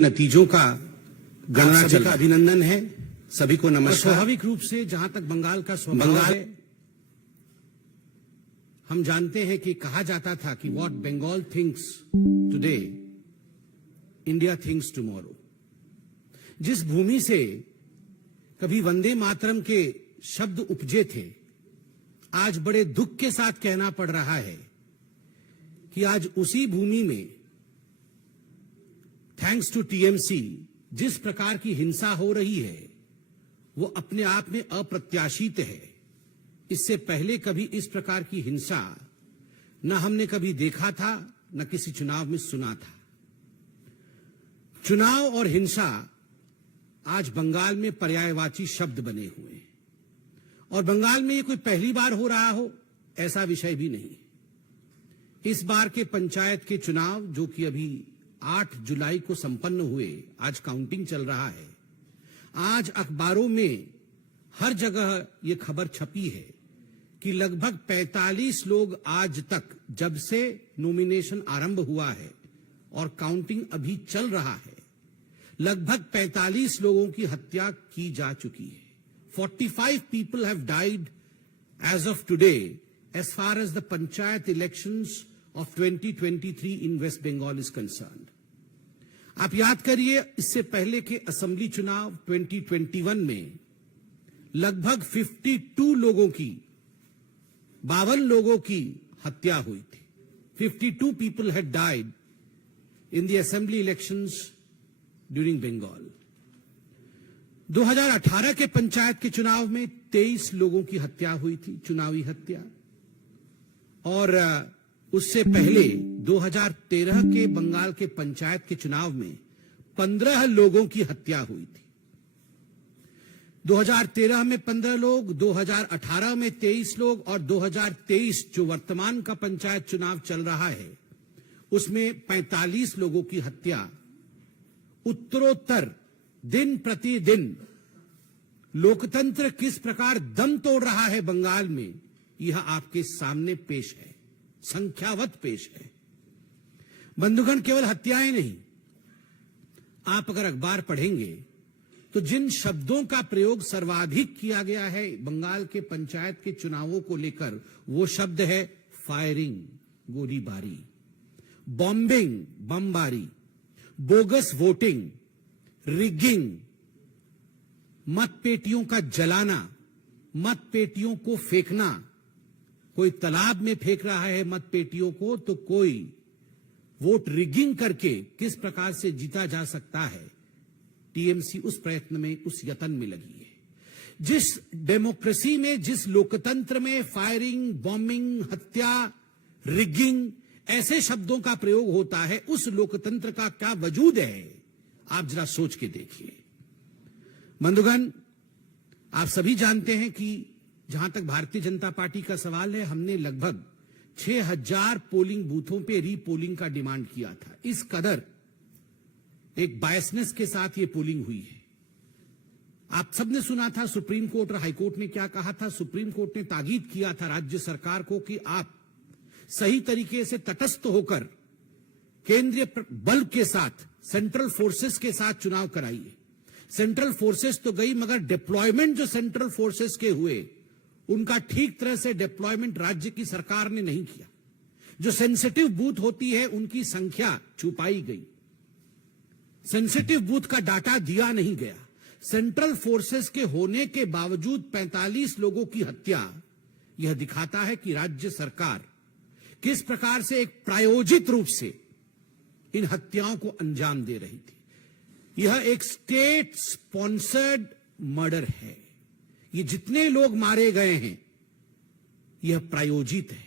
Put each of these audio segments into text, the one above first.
नतीजों का गणना चल अभिनंदन है। सभी को नमस्कार। स्वाभाविक रूप से जहां तक बंगाल का स्वभाव है, हम जानते हैं कि कहा जाता था कि what Bengal thinks today India thinks tomorrow. जिस भूमि से कभी वंदे मातरम के शब्द उपजे थे, आज बड़े दुख के साथ कहना पड़ रहा है कि आज उसी भूमि में थैंक्स टू टीएमसी जिस प्रकार की हिंसा हो रही है वो अपने आप में अप्रत्याशित है। इससे पहले कभी इस प्रकार की हिंसा न हमने कभी देखा था, न किसी चुनाव में सुना था। चुनाव और हिंसा आज बंगाल में पर्यायवाची शब्द बने हुए हैं और बंगाल में ये कोई पहली बार हो रहा हो ऐसा विषय भी नहीं। इस बार के पंचायत के चुनाव जो कि अभी 8 जुलाई को संपन्न हुए, आज काउंटिंग चल रहा है। आज अखबारों में हर जगह ये खबर छपी है कि लगभग 45 लोग आज तक, जब से नॉमिनेशन आरंभ हुआ है और काउंटिंग अभी चल रहा है, लगभग 45 लोगों की हत्या की जा चुकी है। 45 people have died as of today as far as the panchayat elections of 2023 in West Bengal is concerned. आप याद करिए, इससे पहले के असेंबली चुनाव 2021 में लगभग 52 लोगों की, 52 लोगों की हत्या हुई थी। 52 people had died in the assembly elections during Bengal. 2018 के पंचायत के चुनाव में 23 लोगों की हत्या हुई थी, चुनावी हत्या। और उससे पहले 2013 के बंगाल के पंचायत के चुनाव में 15 लोगों की हत्या हुई थी। 2013 में 15 लोग, 2018 में 23 लोग और 2023 जो वर्तमान का पंचायत चुनाव चल रहा है उसमें 45 लोगों की हत्या। उत्तरोत्तर दिन प्रतिदिन लोकतंत्र किस प्रकार दम तोड़ रहा है बंगाल में, यह आपके सामने पेश है, संख्यावत पेश है। बंधुगण, केवल हत्याएं नहीं, आप अगर अखबार पढ़ेंगे तो जिन शब्दों का प्रयोग सर्वाधिक किया गया है बंगाल के पंचायत के चुनावों को लेकर, वो शब्द है फायरिंग, गोलीबारी, बॉम्बिंग, बमबारी, बोगस वोटिंग, रिगिंग, मतपेटियों का जलाना, मतपेटियों को फेंकना। कोई तालाब में फेंक रहा है मतपेटियों को, तो कोई वोट रिगिंग करके किस प्रकार से जीता जा सकता है, टीएमसी उस प्रयत्न में, उस यत्न में लगी है। जिस डेमोक्रेसी में, जिस लोकतंत्र में फायरिंग, बॉम्बिंग, हत्या, रिगिंग ऐसे शब्दों का प्रयोग होता है, उस लोकतंत्र का क्या वजूद है, आप जरा सोच के देखिए। बंधुगण, आप सभी जानते हैं कि जहां तक भारतीय जनता पार्टी का सवाल है, हमने लगभग 6000 पोलिंग बूथों पे रीपोलिंग का डिमांड किया था। इस कदर एक बायसनेस के साथ ये पोलिंग हुई है। आप सबने सुना था सुप्रीम कोर्ट और हाईकोर्ट ने क्या कहा था। सुप्रीम कोर्ट ने ताकीद किया था राज्य सरकार को कि आप सही तरीके से तटस्थ होकर केंद्रीय बल के साथ, सेंट्रल फोर्सेस के साथ चुनाव कराइए। सेंट्रल फोर्सेस तो गई, मगर डिप्लॉयमेंट जो सेंट्रल फोर्सेस के हुए उनका ठीक तरह से डिप्लॉयमेंट राज्य की सरकार ने नहीं किया। जो सेंसिटिव बूथ होती है उनकी संख्या छुपाई गई, सेंसिटिव बूथ का डाटा दिया नहीं गया। सेंट्रल फोर्सेस के होने के बावजूद 45 लोगों की हत्या, यह दिखाता है कि राज्य सरकार किस प्रकार से एक प्रायोजित रूप से इन हत्याओं को अंजाम दे रही थी। यह एक स्टेट स्पॉन्सर्ड मर्डर है। ये जितने लोग मारे गए हैं यह प्रायोजित है।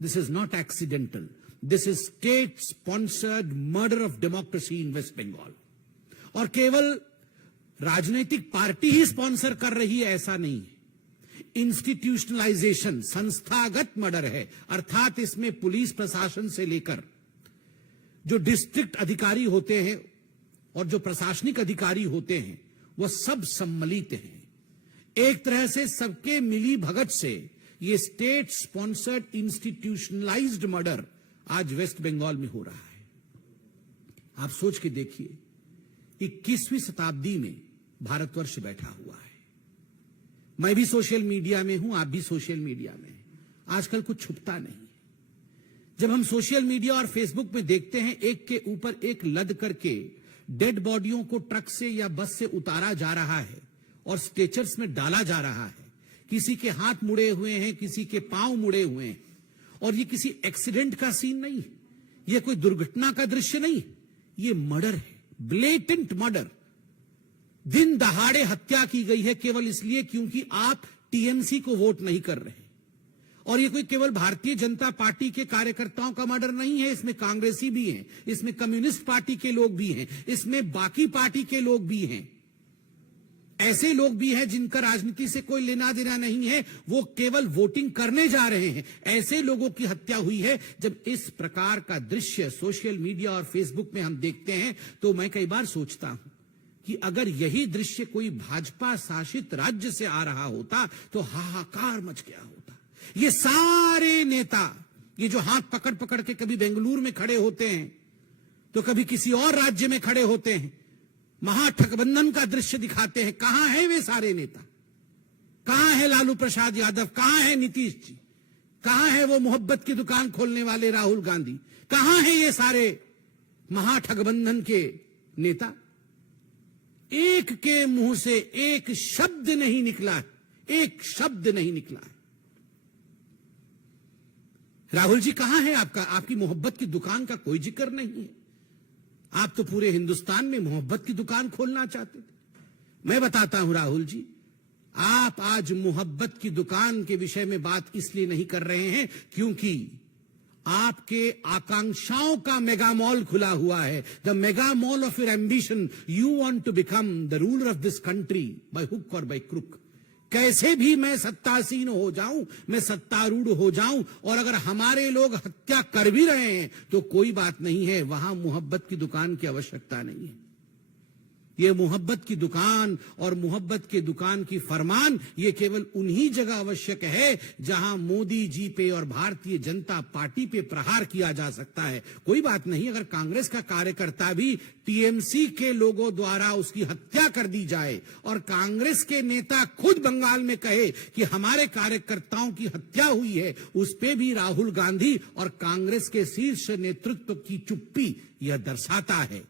This is not accidental, this is state sponsored murder of democracy in West Bengal. और केवल राजनीतिक पार्टी ही स्पॉन्सर कर रही है ऐसा नहीं है। इंस्टीट्यूशनलाइजेशन, संस्थागत मर्डर है, अर्थात इसमें पुलिस प्रशासन से लेकर जो डिस्ट्रिक्ट अधिकारी होते हैं और जो प्रशासनिक अधिकारी होते हैं वह सब सम्मिलित हैं। एक तरह से सबके मिली भगत से ये स्टेट स्पॉन्सर्ड इंस्टीट्यूशनलाइज्ड मर्डर आज वेस्ट बंगाल में हो रहा है। आप सोच के देखिए, 21वीं शताब्दी में भारतवर्ष बैठा हुआ है। मैं भी सोशल मीडिया में हूं, आप भी सोशल मीडिया में हैं। आजकल कुछ छुपता नहीं। जब हम सोशल मीडिया और फेसबुक में देखते हैं एक के ऊपर एक लद करके डेड बॉडियों को ट्रक से या बस से उतारा जा रहा है और स्ट्रेचर्स में डाला जा रहा है, किसी के हाथ मुड़े हुए हैं, किसी के पांव मुड़े हुए हैं, और ये किसी एक्सीडेंट का सीन नहीं, ये कोई दुर्घटना का दृश्य नहीं, ये मर्डर है, ब्लेटेंट मर्डर। दिन दहाड़े हत्या की गई है केवल इसलिए क्योंकि आप टीएमसी को वोट नहीं कर रहे। और ये कोई केवल भारतीय जनता पार्टी के कार्यकर्ताओं का मर्डर नहीं है, इसमें कांग्रेसी भी हैं, इसमें कम्युनिस्ट पार्टी के लोग भी हैं, इसमें बाकी पार्टी के लोग भी हैं, ऐसे लोग भी हैं जिनका राजनीति से कोई लेना देना नहीं है, वो केवल वोटिंग करने जा रहे हैं। ऐसे लोगों की हत्या हुई है। जब इस प्रकार का दृश्य सोशल मीडिया और फेसबुक में हम देखते हैं तो मैं कई बार सोचता हूं कि अगर यही दृश्य कोई भाजपा शासित राज्य से आ रहा होता तो हाहाकार मच गया होता। ये सारे नेता, ये जो हाथ पकड़ पकड़ के कभी बेंगलुरु में खड़े होते हैं तो कभी किसी और राज्य में खड़े होते हैं, महागठबंधन का दृश्य दिखाते हैं। कहां है वे सारे नेता? कहां है लालू प्रसाद यादव? कहां है नीतीश जी? कहां है वो मोहब्बत की दुकान खोलने वाले राहुल गांधी? कहां है ये सारे महागठबंधन के नेता? एक के मुंह से एक शब्द नहीं निकला है, एक शब्द नहीं निकला है। राहुल जी कहां है आपका? आपकी मोहब्बत की दुकान का कोई जिक्र नहीं है। आप तो पूरे हिंदुस्तान में मोहब्बत की दुकान खोलना चाहते थे। मैं बताता हूं राहुल जी, आप आज मोहब्बत की दुकान के विषय में बात इसलिए नहीं कर रहे हैं क्योंकि आपके आकांक्षाओं का मेगा मॉल खुला हुआ है। The mega mall of your ambition. You want to become the ruler of this country by hook और बाय क्रुक। कैसे भी मैं सत्तासीन हो जाऊं, मैं सत्तारूढ़ हो जाऊं, और अगर हमारे लोग हत्या कर भी रहे हैं तो कोई बात नहीं है, वहां मोहब्बत की दुकान की आवश्यकता नहीं है। ये मोहब्बत की दुकान और मोहब्बत की दुकान की फरमान ये केवल उन्हीं जगह आवश्यक है जहां मोदी जी पे और भारतीय जनता पार्टी पे प्रहार किया जा सकता है। कोई बात नहीं अगर कांग्रेस का कार्यकर्ता भी टीएमसी के लोगों द्वारा उसकी हत्या कर दी जाए और कांग्रेस के नेता खुद बंगाल में कहे कि हमारे कार्यकर्ताओं की हत्या हुई है, उस पे भी राहुल गांधी और कांग्रेस के शीर्ष नेतृत्व की चुप्पी यह दर्शाता है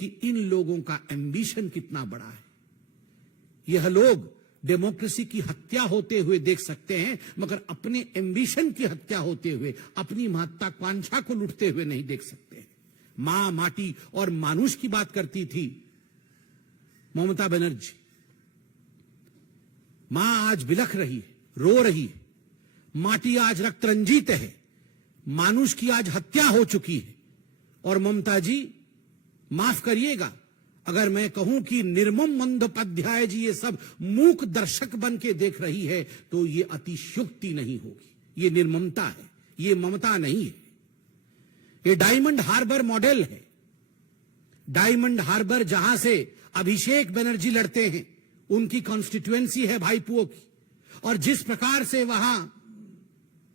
कि इन लोगों का एम्बिशन कितना बड़ा है। यह लोग डेमोक्रेसी की हत्या होते हुए देख सकते हैं मगर अपने एम्बिशन की हत्या होते हुए, अपनी महत्वाकांक्षा को लूटते हुए नहीं देख सकते। मां, माटी और मानुष की बात करती थी ममता बनर्जी। मां आज बिलख रही है, रो रही है, माटी आज रक्त रंजित है, मानुष की आज हत्या हो चुकी है। और ममता जी माफ करिएगा अगर मैं कहूं कि निर्मम बंदोपाध्याय जी ये सब मूक दर्शक बन के देख रही है तो ये अतिशयोक्ति नहीं होगी। ये निर्ममता है, ये ममता नहीं है। ये डायमंड हार्बर मॉडल है। डायमंड हार्बर जहां से अभिषेक बनर्जी लड़ते हैं, उनकी कॉन्स्टिट्यूएंसी है भाईपुओं की, और जिस प्रकार से वहां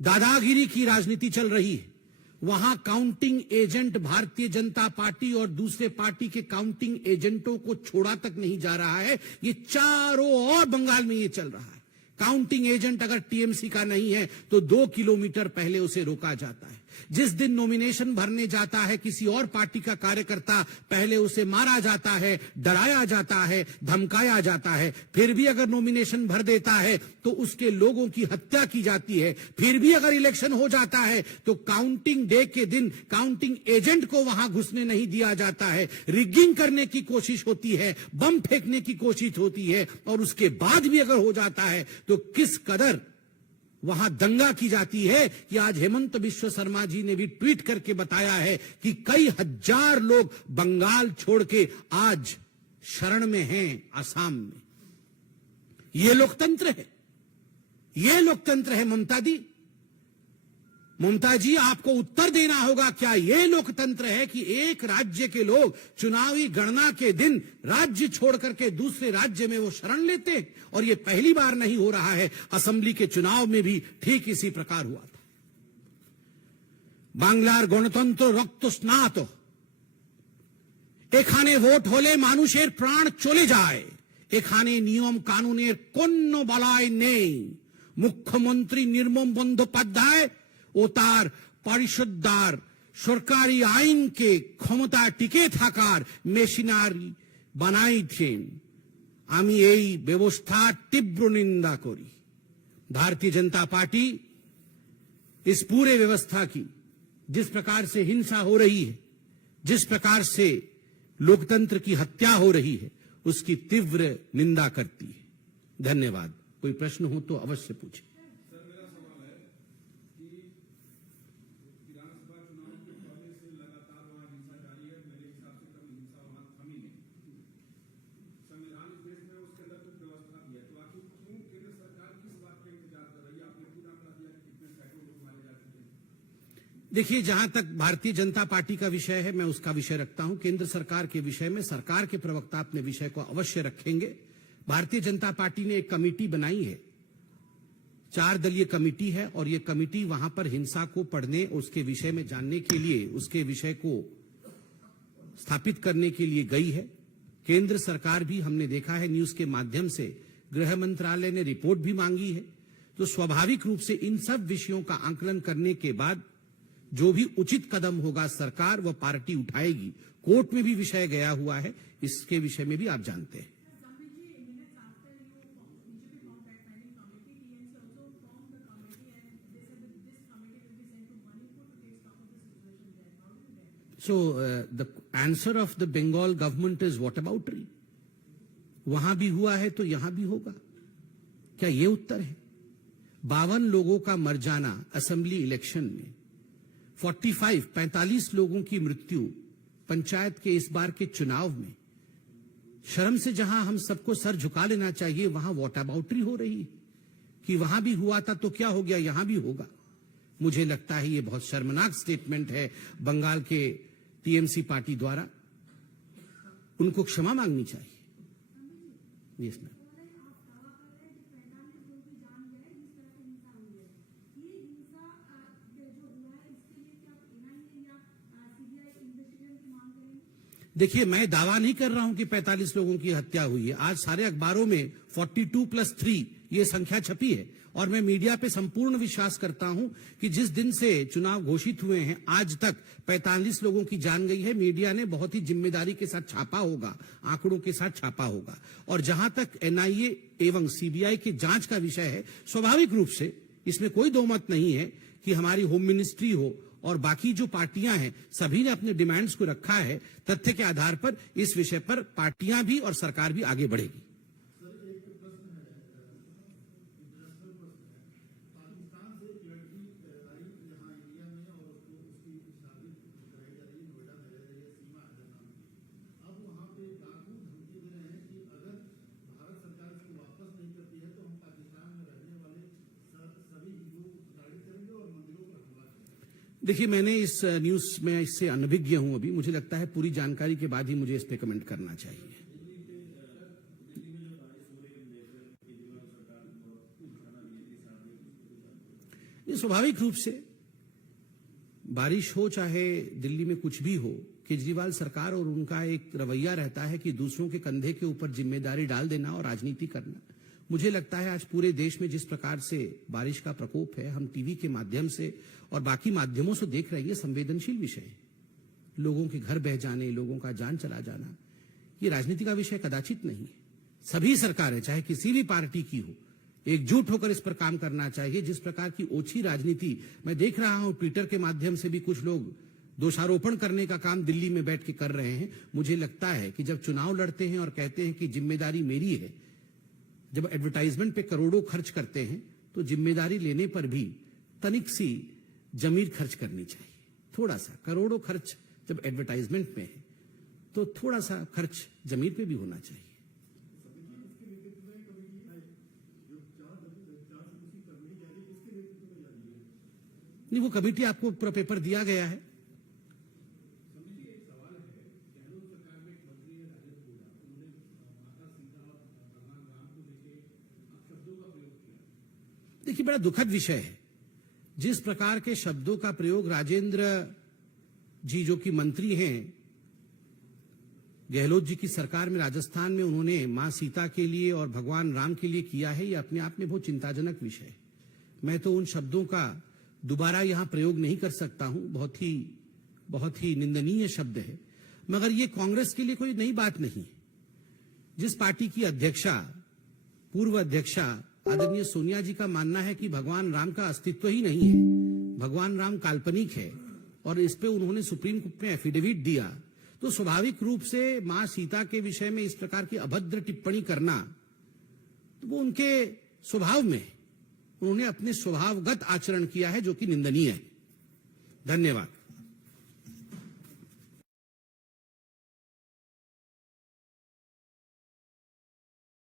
दादागिरी की राजनीति चल रही है, वहां counting agent Bharatiya Janata party और दूसरे पार्टी के काउंटिंग एजेंटों को छोड़ा तक नहीं जा रहा है। ये चारों ओर बंगाल में ये चल रहा है। काउंटिंग एजेंट अगर टीएमसी का नहीं है तो 2 किलोमीटर पहले उसे रोका जाता है। जिस दिन नॉमिनेशन भरने जाता है किसी और पार्टी का कार्यकर्ता, पहले उसे मारा जाता है, डराया जाता है, धमकाया जाता है। फिर भी अगर नॉमिनेशन भर देता है तो उसके लोगों की हत्या की जाती है। फिर भी अगर इलेक्शन हो जाता है तो काउंटिंग डे के दिन काउंटिंग एजेंट को वहां घुसने नहीं दिया जाता है। रिगिंग करने की कोशिश होती है, बम फेंकने की कोशिश होती है, और उसके बाद भी अगर हो जाता है तो किस कदर वहां दंगा की जाती है कि आज हेमंत बिश्व शर्मा जी ने भी ट्वीट करके बताया है कि कई हजार लोग बंगाल छोड़ के आज शरण में हैं असम में। ये लोकतंत्र है, ये लोकतंत्र है ममता दी। ममता जी आपको उत्तर देना होगा, क्या यह लोकतंत्र है कि एक राज्य के लोग चुनावी गणना के दिन राज्य छोड़ करके दूसरे राज्य में वो शरण लेते हैं? और ये पहली बार नहीं हो रहा है, असेंबली के चुनाव में भी ठीक इसी प्रकार हुआ था। बांग्लार गणतंत्र रक्त स्नात, এখানে ভোট হলে মানুষের প্রাণ চলে যায়, এখানে নিয়ম কানুনের কোনো বালাই নেই। মুখ্যমন্ত্রী নির্মম বন্দ্যোপাধ্যায় ও তার পরিষদদার সরকারি আইনকে ক্ষমতা টিকে থাকার মেশিনারি বানাইছেন। আমি এই ব্যবস্থার তীব্র নিন্দা করি। भारतीय जनता पार्टी इस पूरे व्यवस्था की, जिस प्रकार से हिंसा हो रही है, जिस प्रकार से लोकतंत्र की हत्या हो रही है, उसकी तीव्र निंदा करती है। धन्यवाद। कोई प्रश्न हो तो अवश्य पूछें। सर, मेरा सवाल है कि विधानसभा चुनाव के पहले से लगातार वहां हिंसा जारी है। मेरे हिसाब से कभी हिंसा वहां थमी नहीं। संविधान इस देश में उसके अंदर कुछ व्यवस्था भी है, तो आखिर क्यों केंद्र सरकार किस बात का इंतजार कर रही है? आपने खुद आंकड़ा दिया कि कितने सैकड़ों लोग मारे जा चुके हैं। देखिए, जहां तक भारतीय जनता पार्टी का विषय है, मैं उसका विषय रखता हूं। केंद्र सरकार के विषय में सरकार के प्रवक्ता अपने विषय को अवश्य रखेंगे। भारतीय जनता पार्टी ने एक कमेटी बनाई है, 4 दलीय कमेटी है, और ये कमेटी वहां पर हिंसा को पढ़ने, उसके विषय में जानने के लिए, उसके विषय को स्थापित करने के लिए गई है। केंद्र सरकार भी, हमने देखा है न्यूज के माध्यम से, गृह मंत्रालय ने रिपोर्ट भी मांगी है। तो स्वाभाविक रूप से इन सब विषयों का आंकलन करने के बाद जो भी उचित कदम होगा सरकार व पार्टी उठाएगी। कोर्ट में भी विषय गया हुआ है, इसके विषय में भी आप जानते हैं। So the answer of the Bengal government is whataboutery. वहां भी हुआ है तो यहां भी होगा, क्या ये उत्तर है? 52 लोगों का मर जाना असेंबली इलेक्शन में, 45 लोगों की मृत्यु पंचायत के इस बार के चुनाव में। शर्म से जहां हम सबको सर झुका लेना चाहिए, वहां वॉटअबाउटरी हो रही है कि वहां भी हुआ था तो क्या हो गया, यहां भी होगा। मुझे लगता है ये बहुत शर्मनाक स्टेटमेंट है बंगाल के टीएमसी पार्टी द्वारा। उनको क्षमा मांगनी चाहिए। Yes ma'am. देखिए, मैं दावा नहीं कर रहा हूं कि 45 लोगों की हत्या हुई है। आज सारे अखबारों में 42+3 ये संख्या छपी है, और मैं मीडिया पे संपूर्ण विश्वास करता हूं कि जिस दिन से चुनाव घोषित हुए हैं आज तक 45 लोगों की जान गई है। मीडिया ने बहुत ही जिम्मेदारी के साथ छापा होगा, आंकड़ों के साथ छापा होगा। और जहां तक एनआईए एवं सीबीआई की जांच का विषय है, स्वाभाविक रूप से इसमें कोई दो मत नहीं है कि हमारी होम मिनिस्ट्री हो और बाकी जो पार्टियां हैं, सभी ने अपने डिमांड्स को रखा है। तथ्य के आधार पर इस विषय पर पार्टियां भी और सरकार भी आगे बढ़ेगी। देखिए, मैंने इस न्यूज में इससे अनभिज्ञ हूं अभी। मुझे लगता है पूरी जानकारी के बाद ही मुझे इस पे कमेंट करना चाहिए। ये स्वाभाविक रूप से बारिश हो चाहे दिल्ली में कुछ भी हो, केजरीवाल सरकार और उनका एक रवैया रहता है कि दूसरों के कंधे के ऊपर जिम्मेदारी डाल देना और राजनीति करना। मुझे लगता है आज पूरे देश में जिस प्रकार से बारिश का प्रकोप है, हम टीवी के माध्यम से और बाकी माध्यमों से देख रहे हैं, संवेदनशील विषय है। लोगों के घर बह जाने, लोगों का जान चला जाना, ये राजनीति का विषय कदाचित नहीं है। सभी सरकारें, चाहे किसी भी पार्टी की हो, एकजुट होकर इस पर काम करना चाहिए। जिस प्रकार की ओछी राजनीति मैं देख रहा हूं, ट्विटर के माध्यम से भी कुछ लोग दोषारोपण करने का काम दिल्ली में बैठ के कर रहे हैं। मुझे लगता है कि जब चुनाव लड़ते हैं और कहते हैं कि जिम्मेदारी मेरी है, जब एडवर्टाइजमेंट पे करोड़ों खर्च करते हैं, तो जिम्मेदारी लेने पर भी तनिक सी जमीर खर्च करनी चाहिए। थोड़ा सा करोड़ों खर्च जब एडवर्टाइजमेंट में है, तो थोड़ा सा खर्च जमीर पे भी होना चाहिए। नहीं, वो कमेटी आपको पूरा पेपर दिया गया है। देखिए, बड़ा दुखद विषय है जिस प्रकार के शब्दों का प्रयोग राजेंद्र जी, जो कि मंत्री हैं, गहलोत जी की सरकार में राजस्थान में उन्होंने मां सीता के लिए और भगवान राम के लिए किया है, ये अपने आप में बहुत चिंताजनक विषय है। मैं तो उन शब्दों का दोबारा यहां प्रयोग नहीं कर सकता हूं, बहुत ही निंदनीय शब्द है, मगर ये कांग्रेस के लिए कोई नई बात नहीं। जिस पार्टी की अध्यक्षा, पूर्व अध्यक्षा आदरणीय सोनिया जी का मानना है कि भगवान राम का अस्तित्व ही नहीं है, भगवान राम काल्पनिक है, और इस पे उन्होंने सुप्रीम कोर्ट में एफिडेविट दिया, तो स्वाभाविक रूप से मां सीता के विषय में इस प्रकार की अभद्र टिप्पणी करना, तो वो उनके स्वभाव में, उन्होंने अपने स्वभावगत आचरण किया है जो कि निंदनीय है। धन्यवाद।